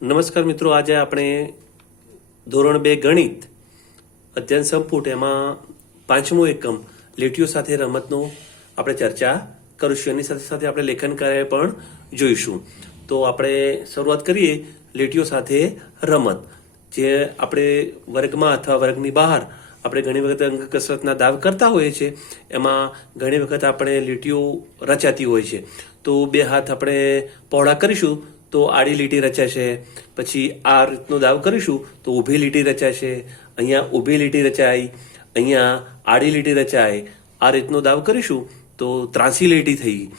નમસ્કાર મિત્રો, આજે આપણે ધોરણ બે ગણિત અધ્યયન સંપુટ, એમાં પાંચમો એકમ, લીટીઓ સાથે રમતનો આપણે ચર્ચા કરીશું. એની સાથે સાથે આપણે લેખન કાર્ય પણ જોઈશું. તો આપણે શરૂઆત કરીએ લીટીઓ સાથે રમત. જે આપણે વર્ગમાં અથવા વર્ગની બહાર આપણે ઘણી વખત અંગ કસરતના દાવ કરતા હોઈએ છીએ, એમાં ઘણી વખત આપણે લીટીઓ રચાતી હોય છે. તો બે હાથ આપણે પહોળા કરીશું તો આડી લીટી રચાશે. પછી આ રીતનો દાવ કરીશું તો ઊભી લીટી રચાશે. અહીંયા ઊભી લીટી રચાય અહીંયા આડી લીટી રચાય આ રીતનો દાવ કરીશું તો ત્રાસી લીટી થઈ.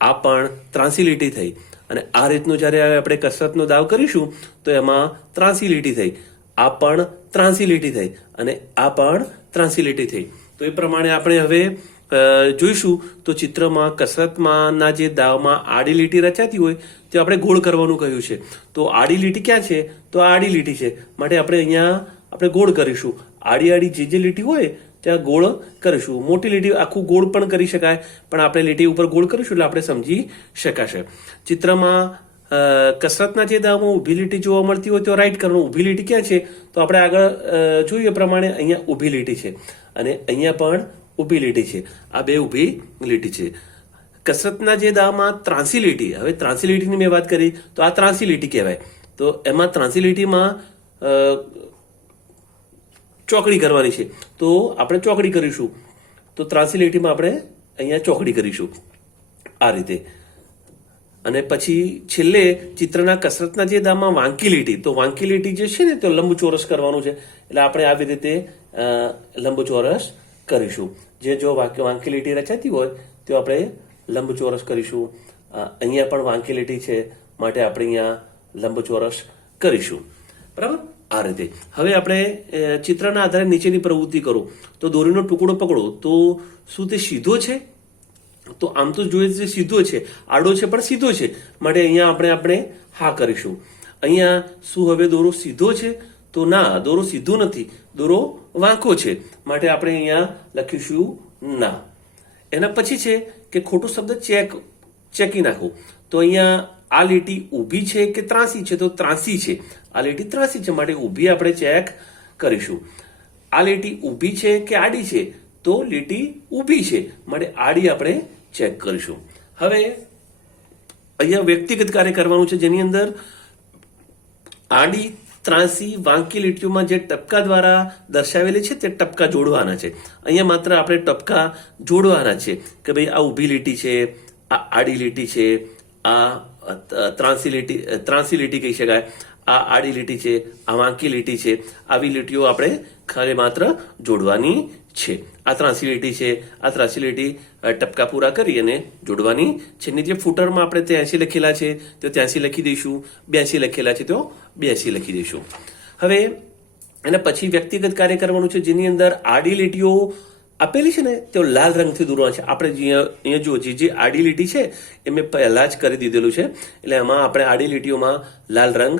આ પણ ત્રાસી લીટી થઈ. અને આ રીતનું જ્યારે આપણે કસરતનો દાવ કરીશું તો એમાં ત્રાસી લીટી થઈ. આ પણ ત્રાસી લીટી થઈ. અને આ પણ ત્રાસી લીટી થઈ. તો એ પ્રમાણે આપણે હવે જોઈશું. તો ચિત્રમાં કસરતમાંના જે દાવમાં આડી લીટી રચાતી હોય, તે આપણે ગોળ કરવાનું કહ્યું છે. તો આડી લીટી ક્યાં છે? તો આડી લીટી છે. માટે આપણે અહીંયા આપણે ગોળ કરીશું. આડી આડી જે જે લીટી હોય, ત્યાં ગોળ કરીશું. મોટી લીટી આખું ગોળ પણ કરી શકાય, પણ આપણે લીટી ઉપર ગોળ કરીશું એટલે આપણે સમજી શકાશે. ચિત્રમાં કસરતના જે દાવમાં ઊભી લીટી જોવા મળતી હોય, તો રાઈટ કરવાનું. ઊભી લીટી ક્યાં છે? તો આપણે આગળ જોઈએ પ્રમાણે અહીંયા ઊભી લીટી છે. અને અહીંયા પણ ઊભી લીટી છે. આ બે ઊભી લીટી છે. કસરતના જે દાવમાં ત્રાંસી લીટી, હવે ત્રાંસી લીટીની મેં વાત કરી, તો આ ત્રાંસી લીટી કહેવાય. તો એમાં ત્રાંસી લીટીમાં ચોકડી કરવાની છે. તો આપણે ચોકડી કરીશું. તો ત્રાંસી લીટીમાં આપણે અહીંયા ચોકડી કરીશું. આ રીતે. અને પછી છેલ્લે ચિત્રના કસરતના જે દામાં વાંકી લીટી, તો વાંકી લીટી જે છે ને, તો લંબચોરસ કરવાનું છે. એટલે આપણે આવી રીતે લંબુ લંબચોરસ કરીશું. જે જો વાંકી વાંકી લીટી રચાતી હોય, તો આપણે લંબચોરસ કરીશું. અહીંયા પણ વાંકી લીટી છે, માટે આપણે અહીંયા લંબચોરસ કરીશું. બરાબર? આ રીતે. હવે આપણે ચિત્રના આધારે નીચેની પ્રવૃત્તિ કરો. તો દોરીનો ટુકડો પકડો, તો શું તે સીધો છે? તો આમ તો જોઈએ છે સીધો છે. આડો છે પણ સીધો છે. માટે અહીંયા આપણે આપણે હા કરીશું. અહીંયા શું હવે દોરો સીધો છે? તો ના, દોરો સીધો નથી. દોરો વાંકો છે. માટે આપણે અહીંયા લખીશું ના. એના પછી છે કે ખોટો શબ્દ ચેક, ચેકી નાખો. તો અહીંયા આ લીટી ઊભી છે કે ત્રાસી છે? તો ત્રાસી છે. આ લીટી ત્રાસી છે માટે ઊભી આપણે ચેક કરીશું. આ લીટી ઊભી છે કે આડી છે? તો લીટી ઊભી છે. માટે આડી આપણે ચેક કરીશું. હવે અહીંયા વ્યક્તિગત કાર્ય કરવાનું છે જેની અંદર આડી ત્રાસી વાંકી લીટીઓમાં જે ટપકા દ્વારા દર્શાવેલી છે તે ટપકા જોડવાના છે. અહીંયા માત્ર આપણે ટપકા જોડવાના છે કે ભાઈ આ ઊભી લીટી છે, આ આડી લીટી છે, આ ત્રાંસી લીટી ત્રાસી લીટી કહી શકાય. આ આડી લીટી છે, આ વાંકી લીટી છે, આવી લીટીઓ આપણે ખાલી માત્ર જોડવાની છે. આ ત્રાસી લીટી છે, આ ત્રાસી લીટી ટપકા પૂરા કરી અને જોડવાની છે. ને જે ફૂટરમાં આપણે ત્યાંસી લખેલા છે, તો ત્યાંસી લખી દઈશું. બ્યાસી લખેલા છે, તો બ્યાસી લખી દઈશું. હવે એના પછી વ્યક્તિગત કાર્ય કરવાનું છે, જેની અંદર આડી લીટીઓ આપેલી છે ને, તેઓ લાલ રંગથી દોરવા છે. આપણે અહીંયા જુઓ જે જે આડી લીટી છે, એ મેં પહેલા જ કરી દીધેલું છે. એટલે એમાં આપણે આડી લીટીઓમાં લાલ રંગ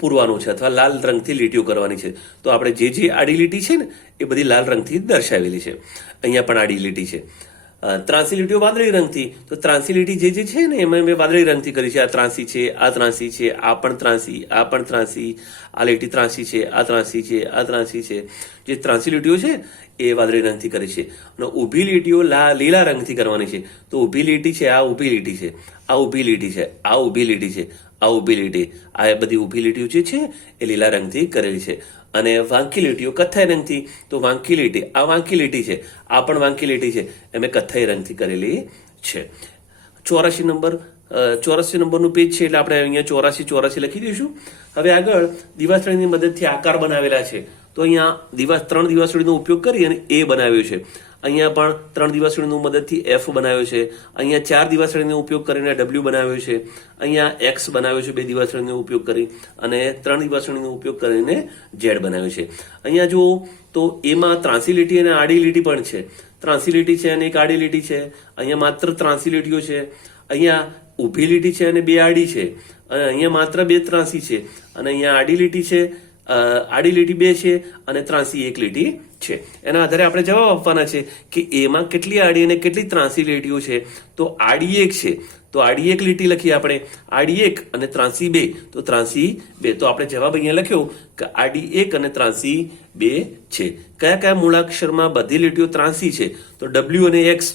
પૂરવાનું છે અથવા લાલ રંગથી લીટીઓ કરવાની છે. તો આપણે જે જે આડી લીટી છે ને, એ બધી લાલ રંગથી દર્શાવેલી છે. અહીંયા પણ આડી લીટી છે. ત્રાંસી લીટીઓ વાદળી રંગથી. તો ત્રાંસી લીટી જે જે છે ને, એમાં મેં વાદળી રંગથી કરી છે. આ ત્રાંસી છે, આ ત્રાંસી છે, આ પણ ત્રાંસી, આ પણ ત્રાંસી, આ લીટી ત્રાંસી છે, આ ત્રાંસી છે, આ ત્રાંસી છે. જે ત્રાંસી લીટીઓ છે, એ વાદળી રંગથી કરી છે. અને ઊભી લીટીઓ લા, લીલા રંગથી કરવાની છે. તો ઊભી લીટી છે, આ ઊભી લીટી છે. આ ઊભી લીટી છે, આ ઊભી લીટી છે. આ ઊભી લીટી, આ બધી ઊભી લીટીઓ જે છે, એ લીલા રંગથી કરેલી છે. અને વાંકી લીટીઓ કથ્થાઈ રંગથી, તો વાંકી લીટી, આ વાંકી લીટી છે, આ પણ વાંકી લીટી છે એ મેં કથ્થાઈ રંગથી કરેલી છે. ચોરાશી નંબર ચોરાસી નંબરનું પેજ છે, એટલે આપણે અહીંયા ચોરાશી ચોરાસી લખી દઈશું. હવે આગળ દિવાસળીની મદદથી આકાર બનાવેલા છે. તો અહીંયા દિવાસ, ત્રણ દિવાસળીનો ઉપયોગ કરી અને એ બનાવ્યો છે. અહીંયા પણ ત્રણ દિવાસળીની મદદથી એફ બનાવ્યો છે. અહીંયા ચાર દિવાસળીનો ઉપયોગ કરીને ડબલ્યુ બનાવ્યો છે. અહીંયા એક્સ બનાવ્યો છે, બે દિવાસળીનો ઉપયોગ કરી અને ત્રણ દિવાસળીનો ઉપયોગ કરીને ઝેડ બનાવ્યો છે. અહીંયા જુઓ, તો એમાં ત્રાસી લીટી અને આડી લીટી પણ છે. ત્રાસી લીટી છે અને એક આડી લીટી છે. અહીંયા માત્ર ત્રાસી લીટીઓ છે. અહીંયા ઊભી લીટી છે અને બે આડી છે. અને અહીંયા માત્ર બે ત્રાંસી છે. અને અહીંયા આડી લીટી છે આડી લીટી બે છે અને ત્રાંસી એક લીટી છે. એના આધારે આપણે જવાબ આપવાના છે કે એમાં કેટલી આડી અને કેટલી ત્રાંસી લીટીઓ છે. તો આડી એક છે. તો આડી એક લીટી લખીએ આપણે. આડી એક અને ત્રાંસી બે. તો ત્રાંસી બે. તો આપણે જવાબ અહીંયા લખ્યો કે આડી એક અને ત્રાંસી બે છે. કયા કયા મૂળાક્ષરમાં બધી લીટીઓ ત્રાંસી છે? તો ડબલ્યુ અને એક્સ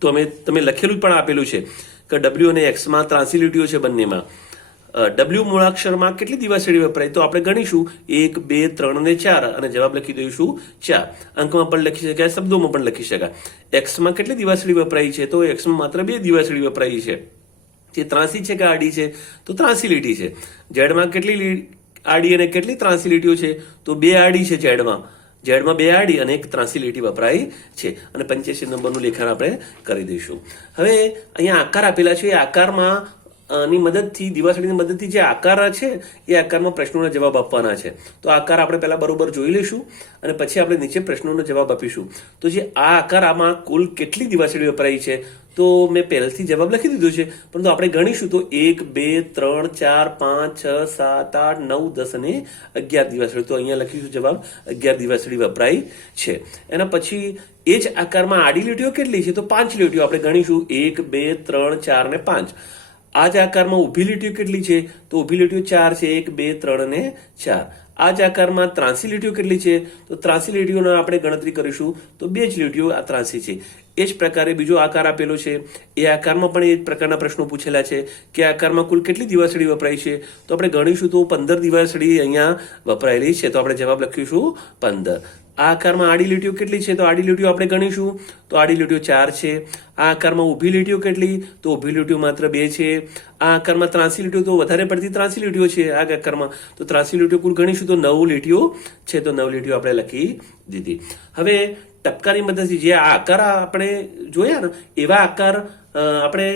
તો અમે, તમે લખેલું પણ આપેલું છે કે ડબલ્યુ અને એક્સમાં ત્રાંસી લીટીઓ છે બંનેમાં. ડબલ્યુ મૂળાક્ષરમાં કેટલી દિવાસળી વપરાય? તો આપણે ગણીશું એક, બે, ત્રણ અને ચાર અને જવાબ લખી દઈશું ચાર. અંકમાં પણ લખી શકાય, શબ્દોમાં પણ લખી શકાય. એક્સમાં કેટલી દિવાસળી વપરાય છે? તો એક્સમાં માત્ર બે દિવાસળી વપરાય છે. તે ત્રાંસી છે કે આડી છે? તો ત્રાંસી લીટી છે. ઝેડમાં કેટલી આડી અને કેટલી ત્રાંસી લીટીઓ છે? તો બે આડી છે ઝેડમાં. ઝેડમાં બે આડી અને એક ત્રાંસી લીટી વપરાય છે. અને પંચ્યાસી નંબરનું લેખન આપણે કરી દઈશું. હવે અહીંયા આકાર આપેલા છે. એ આકારમાં ની મદદથી, દિવાસળીની મદદથી જે આકાર છે, એ આકારમાં પ્રશ્નોના જવાબ આપવાના છે. તો આકાર આપણે પહેલા બરોબર જોઈ લઈશું અને પછી આપણે નીચે પ્રશ્નોનો જવાબ આપીશું. તો જે આ આકાર આમાં કુલ કેટલી દિવાસળી વપરાય છે? તો મેં પહેલથી જવાબ લખી દીધો છે, પરંતુ આપણે ગણીશું તો એક, બે, ત્રણ, ચાર, પાંચ, છ, સાત, આઠ, નવ, દસ અને અગિયાર દિવાસળી. તો અહીંયા લખીશું જવાબ, અગિયાર દિવાસળી વપરાય છે. એના પછી એ જ આકારમાં આડી લીટીઓ કેટલી છે? તો પાંચ લીટીઓ આપણે ગણીશું. એક, બે, ત્રણ, ચાર ને પાંચ. આ જ આકારમાં ઊભી લીટીઓ કેટલી છે? તો ઊભી લીટીઓ ચાર છે. એક, બે, ત્રણ અને ચાર. આ જ આકારમાં ત્રાંસી લીટીઓ કેટલી છે? તો ત્રાંસી લીટીઓના આપણે ગણતરી કરીશું. તો બે જ લીટીઓ આ ત્રાંસી છે. એ જ પ્રકારે બીજો આકાર આપેલો છે. એ આકારમાં પણ એ પ્રકારના પ્રશ્નો પૂછેલા છે કે આકારમાં કુલ કેટલી દિવાસળી વપરાય છે? તો આપણે ગણીશું તો પંદર દિવાસળી અહીંયા વપરાયેલી છે. તો આપણે જવાબ લખીશું પંદર. આ આકારમાં આડી લીટીઓ કેટલી છે? તો આડી લીટીઓ આપણે ગણીશું. તો આડી લીટીઓ ચાર છે. આ આકારમાં ઊભી લીટીઓ કેટલી? તો ઊભી લીટીઓ માત્ર બે છે. આ આકારમાં ત્રાંસી લીટીઓ તો વધારે પડતી ત્રાંસી લીટીઓ છે આ આકારમાં. તો ત્રાંસી લીટીઓ કુલ ગણીશું તો નવ લીટીઓ છે. તો નવ લીટીઓ આપણે લખી દીધી. હવે ટપકાની મદદથી જે આકાર આપણે જોયા ને, એવા આકાર આપણે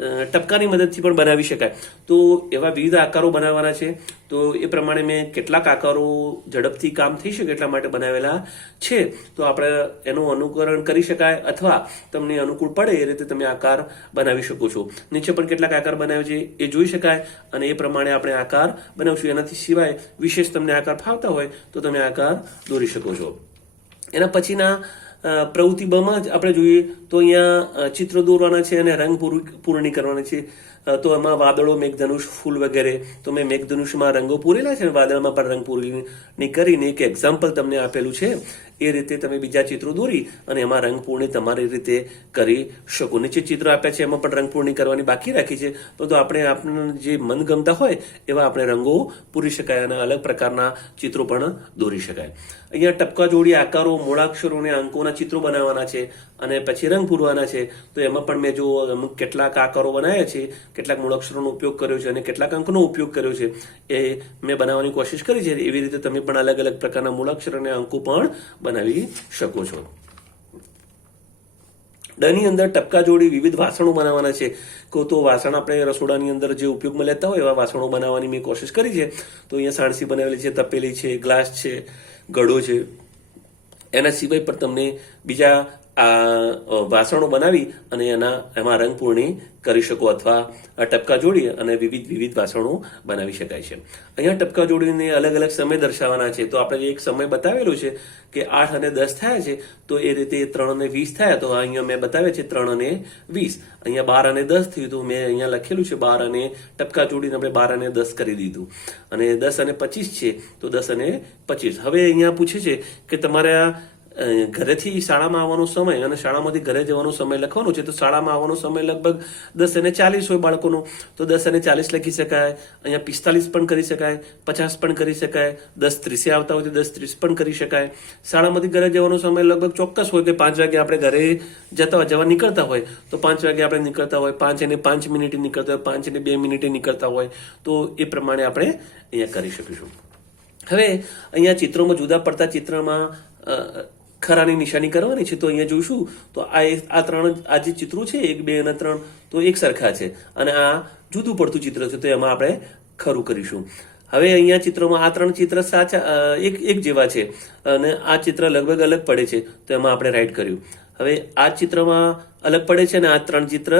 ટપકાની મદદથી પણ બનાવી શકાય. તો એવા વિવિધ આકારો બનાવવાના છે. તો એ પ્રમાણે મેં કેટલાક આકારો ઝડપથી કામ થઈ શકે એટલા માટે બનાવેલા છે. તો આપણે એનું અનુકરણ કરી શકાય અથવા તમને અનુકૂળ પડે એ રીતે તમે આકાર બનાવી શકો છો. નીચે પણ કેટલાક આકાર બનાવ્યો છે, એ જોઈ શકાય અને એ પ્રમાણે આપણે આકાર બનાવશું. એનાથી સિવાય વિશેષ તમને આકાર ફાવતા હોય તો તમે આકાર દોરી શકો છો. એના પછીના પ્રવૃત્તિ બમાં જ આપણે જોઈએ તો અહીંયા ચિત્ર દોરવાના છે અને રંગ પૂર- પૂરણી કરવાની છે. તો એમાં વાદળો મેઘધનુષ, ફૂલ વગેરે. તો મેં મેઘધનુષમાં રંગો પૂરેલા છે વાદળમાં પણ રંગ પૂરણી કરીને એક એક્ઝામ્પલ તમને આપેલું છે. એ રીતે તમે બીજા ચિત્રો દોરી અને એમાં રંગ પૂર્ણી તમારી રીતે કરી શકો. નીચે ચિત્ર આપ્યા છે, એમાં પણ રંગ પૂર્ણી કરવાની બાકી રાખી છે. પરંતુ આપણે આપણને જે મનગમતા હોય, એવા આપણે રંગો પૂરી શકાય અને અલગ પ્રકારના ચિત્રો પણ દોરી શકાય. અહીંયા ટપકા જોડી, આકારો, મૂળાક્ષરો અને અંકોના ચિત્રો બનાવવાના છે અને પછી રંગ પૂરવાના છે. તો એમાં પણ મેં જો કેટલાક આકારો બનાવ્યા છે કેટલાક મૂળાક્ષરોનો ઉપયોગ કર્યો છે અને કેટલાક અંકનો ઉપયોગ કર્યો છે. એ મેં બનાવવાની કોશિશ કરી છે. એવી રીતે તમે પણ અલગ અલગ પ્રકારના મૂળાક્ષર અને અંકો પણ બનાવી શકો છો. ડની અંદર ટપકા જોડી વિવિધ વાસણો બનાવવાના છે. કો તો વાસણ આપણે રસોડાની અંદર જે ઉપયોગમાં લેતા હોય એવા વાસણો બનાવવાની મેં કોશિશ કરી છે. તો અહીંયા સાણસી બનાવેલી છે, તપેલી છે, ગ્લાસ છે ઘડો છે. એના સિવાય પણ તમને બીજા આ વાસણો બનાવી અને એના, એમાં રંગપૂર્ણી કરી શકો અથવા ટપકા જોડી અને વિવિધ વિવિધ વાસણો બનાવી શકાય છે. અહીંયા ટપકા જોડીને અલગ અલગ સમય દર્શાવવાના છે. તો આપણે એક સમય બતાવેલો છે કે આઠ અને દસ થયા છે, તો એ રીતે ત્રણ અને વીસ થયા, તો અહીંયા મેં બતાવ્યા છે ત્રણ અને વીસ. અહીંયા બાર અને દસ થયું તો મેં અહીંયા લખેલું છે બાર અને ટપકા જોડીને આપણે બાર અને દસ કરી દીધું. અને દસ અને પચીસ છે, તો દસ અને પચીસ. હવે અહીંયા પૂછે છે કે તમારા ઘરેથી શાળામાં આવવાનો સમય અને શાળામાંથી ઘરે જવાનો સમય લખવાનો છે, તો શાળામાં આવવાનો સમય લગભગ દસ અને ચાલીસ હોય બાળકોનો. તો દસ અને ચાલીસ લખી શકાય, અહીંયા પિસ્તાલીસ પણ કરી શકાય, પચાસ પણ કરી શકાય, દસ ત્રીસે આવતા હોય તો દસ ત્રીસ પણ કરી શકાય. શાળામાંથી ઘરે જવાનો સમય લગભગ ચોક્કસ હોય કે પાંચ વાગે આપણે ઘરે જતા, જવા નીકળતા હોય, તો પાંચ વાગે આપણે નીકળતા હોય, પાંચ અને પાંચ મિનિટે નીકળતા હોય, પાંચ અને બે મિનિટે નીકળતા હોય, તો એ પ્રમાણે આપણે અહીંયા કરી શકીશું. હવે અહીંયા ચિત્રોમાં જુદા પડતા ચિત્રમાં ખરાની નિશાની કરવાની છે, તો અહીંયા જોઈશું, તો આ આ ત્રણ, આ જે ચિત્રો છે, એક, બે અને ત્રણ, તો એક સરખા છે. અને આ જુદું પડતું ચિત્ર છે, તો એમાં આપણે ખરું કરીશું. હવે અહીંયા ચિત્રોમાં આ ત્રણ ચિત્ર સાચા એક એક જેવા છે. અને આ ચિત્ર લગભગ અલગ પડે છે, તો એમાં આપણે રાઈટ કર્યું. હવે આ ચિત્રમાં અલગ પડે છે અને આ ત્રણ ચિત્ર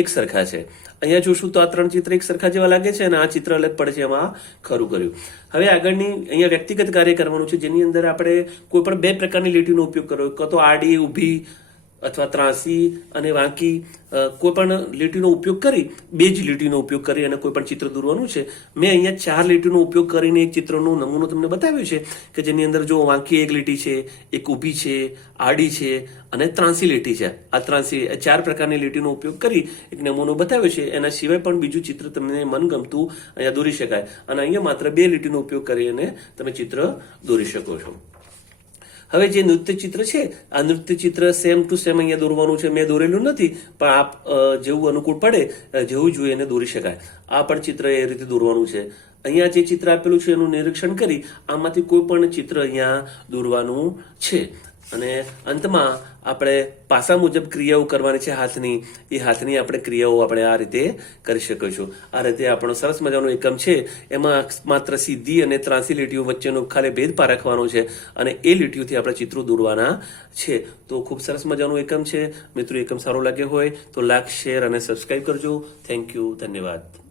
એક સરખા છે. અહીંયા જોશું તો આ ત્રણ ચિત્ર એક સરખા જેવા લાગે છે અને આ ચિત્ર અલગ પડે છે એમાં ખરું કર્યું. હવે આગળની અહીંયા વ્યક્તિગત કાર્ય કરવાનું છે, જેની અંદર આપણે કોઈ પણ બે પ્રકારની લીટીનો ઉપયોગ કર્યો કાં તો આડી, ઊભી અથવા ત્રાંસી અને વાંકી કોઈ પણ લીટીનો ઉપયોગ કરી, બે જ લીટીનો ઉપયોગ કરી અને કોઈ પણ ચિત્ર દોરવાનું છે. મેં અહીંયા ચાર લીટીનો ઉપયોગ કરીને એક ચિત્રનો નમૂનો તમને બતાવ્યો છે કે જેની અંદર જો વાંકી એક લીટી છે, એક ઊભી છે, આડી છે અને ત્રાંસી લીટી છે. આ ત્રાંસી ચાર પ્રકારની લીટીનો ઉપયોગ કરી એક નમૂનો બતાવ્યો છે. એના સિવાય પણ બીજું ચિત્ર તમને મનગમતું અહીંયા દોરી શકાય. અને અહીંયા માત્ર બે લીટીનો ઉપયોગ કરીને તમે ચિત્ર દોરી શકો છો. હવે જે નૃત્ય ચિત્ર છે, આ નૃત્ય ચિત્ર સેમ ટુ સેમ અહીંયા દોરવાનું છે. મેં દોરેલું નથી, પણ આપ જેવું અનુકૂળ પડે જેવું જોઈએ એને દોરી શકાય. આ પણ ચિત્ર એ રીતે દોરવાનું છે. અહીંયા જે ચિત્ર આપેલું છે એનું નિરીક્ષણ કરી, આમાંથી કોઈ પણ ચિત્ર અહીંયા દોરવાનું છે. અને અંતમાં આપણે પાસા મુજબ ક્રિયાઓ કરવાની છે હાથની. એ હાથની આપણે ક્રિયાઓ આપણે આ રીતે કરી શકીશું. આ રીતે આપણો સરસ મજાનો એકમ છે. એમાં માત્ર સીધી અને ત્રાસી લીટીઓ વચ્ચેનો ખાલી ભેદ પારખવાનો છે અને એ લીટીઓથી આપણે ચિત્રો દોરવાના છે. તો ખૂબ સરસ મજાનું એકમ છે. મિત્રો, એકમ સારો લાગ્યો હોય તો લાઈક, શેર અને સબસ્ક્રાઈબ કરજો. Thank you. ધન્યવાદ.